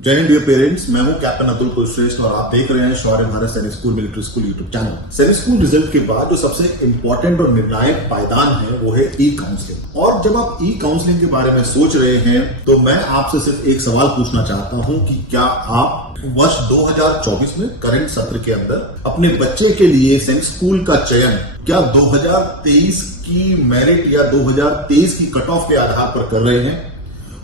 जय Hind dear parents, मैं हूं कैप्टन अतुल कुलश्रेष्ठ और आप देख रहे हैं शौर्य भारत सैनिक school military school YouTube channel. सैनिक स्कूल रिजल्ट के बाद जो सबसे इंपॉर्टेंट और निर्णायक पायदान है वो है ई काउंसलिंग। और जब आप ई काउंसलिंग के बारे में सोच रहे हैं तो मैं आपसे सिर्फ एक सवाल पूछना चाहता हूं कि क्या आप वर्ष 2024 में करंट सत्र के अंदर अपने बच्चे के लिए सैनिक स्कूल का चयन क्या 2023 की मेरिट या 2023 की कट ऑफ के आधार पर कर रहे हैं?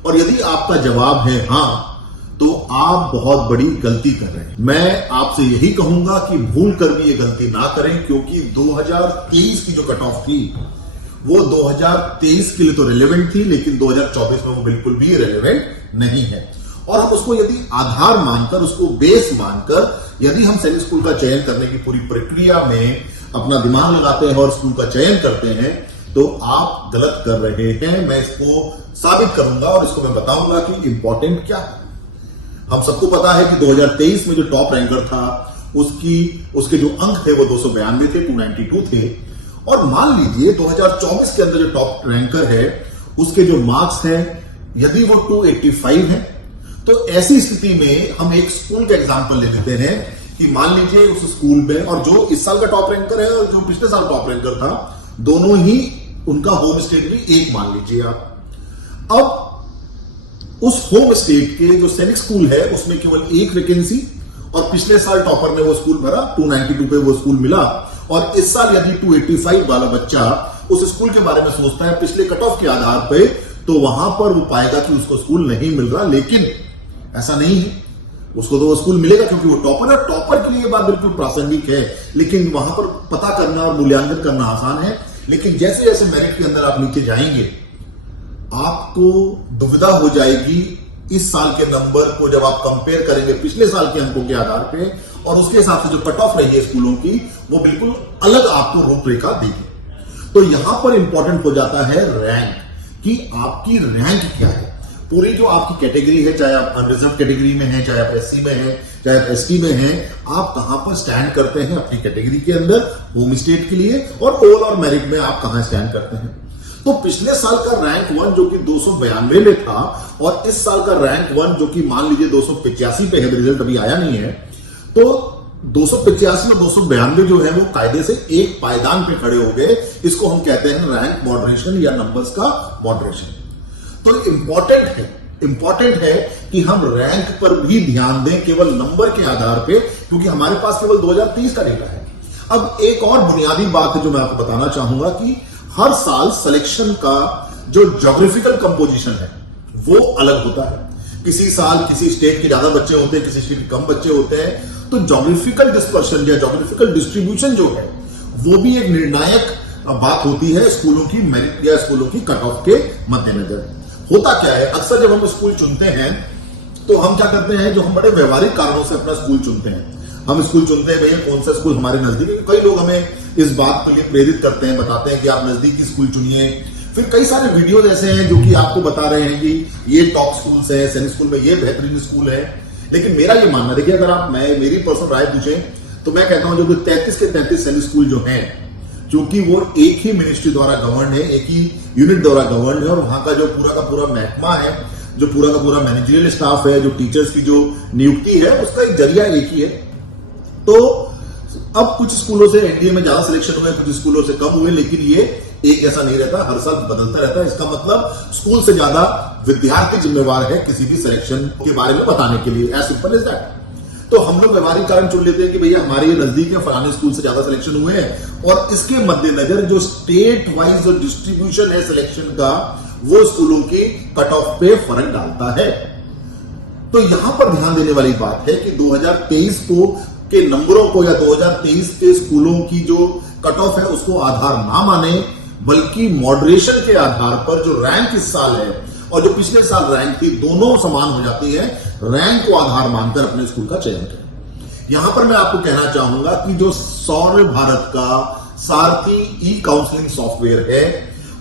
और यदि आपका जवाब है हाँ, तो आप बहुत बड़ी गलती कर रहे हैं। मैं आपसे यही कहूंगा कि भूल कर भी ये गलती ना करें, क्योंकि 2023 की जो कट ऑफ थी वो 2023 के लिए तो रिलेवेंट थी, लेकिन 2024 में वो बिल्कुल भी रिलेवेंट नहीं है। और हम उसको यदि आधार मानकर, उसको बेस मानकर यदि हम सैनिक स्कूल का चयन करने की पूरी प्रक्रिया में अपना दिमाग लगाते हैं और स्कूल का चयन करते हैं तो आप गलत कर रहे हैं। मैं इसको साबित करूंगा और इसको मैं बताऊंगा कि इंपॉर्टेंट क्या है। हम सबको पता है कि 2023 में जो टॉप रैंकर था उसके जो अंक थे वो 292 थे, 292 थे। और मान लीजिए 2024 के अंदर जो टॉप रैंकर है उसके जो मार्क्स हैं यदि वो 285 है, तो ऐसी स्थिति में हम एक स्कूल का एग्जांपल ले लेते हैं कि मान लीजिए उस स्कूल में, और जो इस साल का टॉप रैंकर है और जो पिछले साल टॉप रैंकर था, दोनों ही उनका होम स्टेट भी एक मान लीजिए आप। अब उस होम स्टेट के जो सैनिक स्कूल है उसमें केवल एक वैकेंसी, और पिछले साल टॉपर ने वो स्कूल भरा, 292 पे वो स्कूल मिला, और इस साल यदि 285 वाला बच्चा उस स्कूल के बारे में सोचता है पिछले कट ऑफ के आधार पे, तो वहां पर वो पाएगा कि उसको स्कूल नहीं मिल रहा। लेकिन ऐसा नहीं है, उसको तो वो स्कूल मिलेगा क्योंकि वो टॉपर है। टॉपर के लिए ये बात बिल्कुल प्रासंगिक है, लेकिन वहां पर पता करना और मूल्यांकन करना आसान है। लेकिन जैसे जैसे मेरिट के अंदर आप नीचे जाएंगे आपको दुविधा हो जाएगी इस साल के नंबर को जब आप कंपेयर करेंगे पिछले साल के अंकों के आधार पे, और उसके हिसाब से जो कट ऑफ रही है स्कूलों की वो बिल्कुल अलग आपको रूपरेखा देगी। तो यहां पर इंपॉर्टेंट हो जाता है रैंक, कि आपकी रैंक क्या है। पूरी जो आपकी कैटेगरी है, चाहे आप अनरिजर्व कैटेगरी में हैं, चाहे आप एससी में हैं, चाहे आप एसटी में हैं, आप कहां पर स्टैंड करते हैं अपनी कैटेगरी के अंदर होम स्टेट के लिए, और ओवरऑल मेरिट में आप कहां स्टैंड करते हैं। तो पिछले साल का रैंक 1 जो कि 292 में था, और इस साल का रैंक 1 जो कि मान लीजिए 285 पे है, रिजल्ट अभी आया नहीं है, तो 285 और 292 जो है वो कायदे से एक पायदान पे खड़े हो गए। इसको हम कहते हैं रैंक मॉडरेशन या नंबर्स का मॉडरेशन। तो इंपॉर्टेंट है कि हम रैंक पर भी ध्यान दें, केवल नंबर के आधार पे, क्योंकि हमारे पास केवल 2030 का डेटा है। अब एक और बुनियादी बात है जो मैं आपको बताना चाहूंगा कि हर साल सिलेक्शन का जो ज्योग्राफिकल कंपोजिशन है वो अलग होता है। किसी साल किसी स्टेट के ज्यादा बच्चे होते हैं, किसी स्टेट के कम बच्चे होते हैं। तो ज्योग्राफिकल डिस्पर्शन या ज्योग्राफिकल डिस्ट्रीब्यूशन जो है वो भी एक निर्णायक बात होती है स्कूलों की मेरिट या स्कूलों की कट ऑफ के मद्देनजर। होता क्या है, अक्सर जब हम स्कूल चुनते हैं तो हम क्या करते हैं, जो हम बड़े व्यवहारिक कारणों से अपना स्कूल चुनते हैं। हम स्कूल चुनते हैं भैया कौन सा स्कूल हमारे नजदीक है। कई लोग हमें इस बात के लिए प्रेरित करते हैं, बताते हैं कि आप नजदीकी स्कूल चुनिए। फिर कई सारे वीडियोज ऐसे हैं जो कि आपको बता रहे हैं कि ये टॉप स्कूल्स हैं, सैनिक स्कूल में ये बेहतरीन स्कूल है। लेकिन मेरा ये मानना, देखिए अगर आप मेरी पर्सनल राय पूछें तो मैं कहता हूं जो 33 के 33 सैनिक स्कूल जो हैं, क्योंकि वो एक ही मिनिस्ट्री द्वारा गवर्न है, एक ही यूनिट द्वारा गवर्न है, और वहां का जो पूरा का पूरा महकमा है, जो पूरा का पूरा मैनेजरियल स्टाफ है, जो टीचर्स की जो नियुक्ति है, उसका एक जरिया एक ही है। तो अब कुछ स्कूलों से एनडीए में ज्यादा सिलेक्शन हुए, कुछ स्कूलों से कम हुए, लेकिन ये एक ऐसा नहीं रहता, हर साल बदलता रहता है। इसका मतलब स्कूल से ज्यादा विद्यार्थी जिम्मेवार है किसी भी सिलेक्शन के बारे में बताने के लिए। As simple as that. तो हम लोग व्यवहारिक कारण चुन लेते हैं कि भैया हमारे ये नजदीक है, फलाने स्कूल से ज्यादा सिलेक्शन हुए हैं, और इसके मद्देनजर जो स्टेट वाइज जो डिस्ट्रीब्यूशन है सिलेक्शन का, वो स्कूलों की कट ऑफ पे फर्क डालता है। तो यहां पर ध्यान देने वाली बात है कि 2023 के नंबरों को या 2023 के स्कूलों की जो कट ऑफ है उसको आधार ना माने, बल्कि मॉडरेशन के आधार पर जो रैंक इस साल है और जो पिछले साल रैंक थी, दोनों समान हो जाती है। रैंक को आधार मानकर अपने स्कूल का चयन करें। यहां पर मैं आपको कहना चाहूंगा कि जो शौर्य भारत का सारथी ई काउंसलिंग सॉफ्टवेयर है,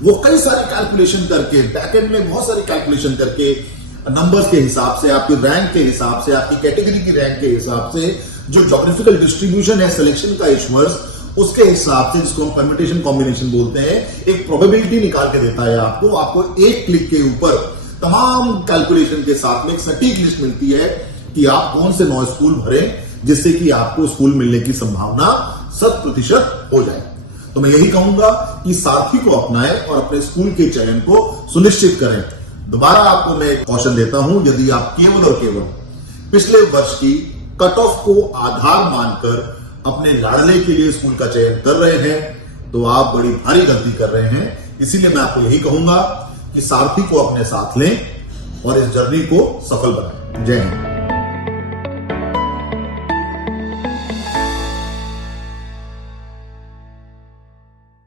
वो कई सारी कैलकुलेशन करके, बैकएंड में बहुत सारी कैलकुलेशन करके, नंबर्स के हिसाब से, आपकी रैंक के हिसाब से, आपकी कैटेगरी की रैंक के हिसाब से, जो ज्योग्राफिकल डिस्ट्रीब्यूशन है सिलेक्शन का इश्यूअर्स, उसके हिसाब से, जिसको हम परम्यूटेशन कॉम्बिनेशन बोलते हैं, एक प्रोबेबिलिटी निकाल के देता है आपको एक क्लिक के ऊपर तमाम कैलकुलेशन के साथ में एक सटीक लिस्ट मिलती है कि आप कौन से 9 स्कूल भरें जिससे कि आपको स्कूल मिलने की संभावना 100% हो जाए। तो मैं यही कहूंगा कि सारथी को अपनाएं और अपने स्कूल के चयन को सुनिश्चित करें। दोबारा आपको मैं एक कॉशन देता हूं, यदि आप केवल और केवल पिछले वर्ष की कट ऑफ को आधार मानकर अपने लाडले के लिए स्कूल का चयन कर रहे हैं तो आप बड़ी भारी गलती कर रहे हैं। इसीलिए मैं आपको यही कहूंगा कि सारथी को अपने साथ लें और इस जर्नी को सफल बनाएं। जय हिंद।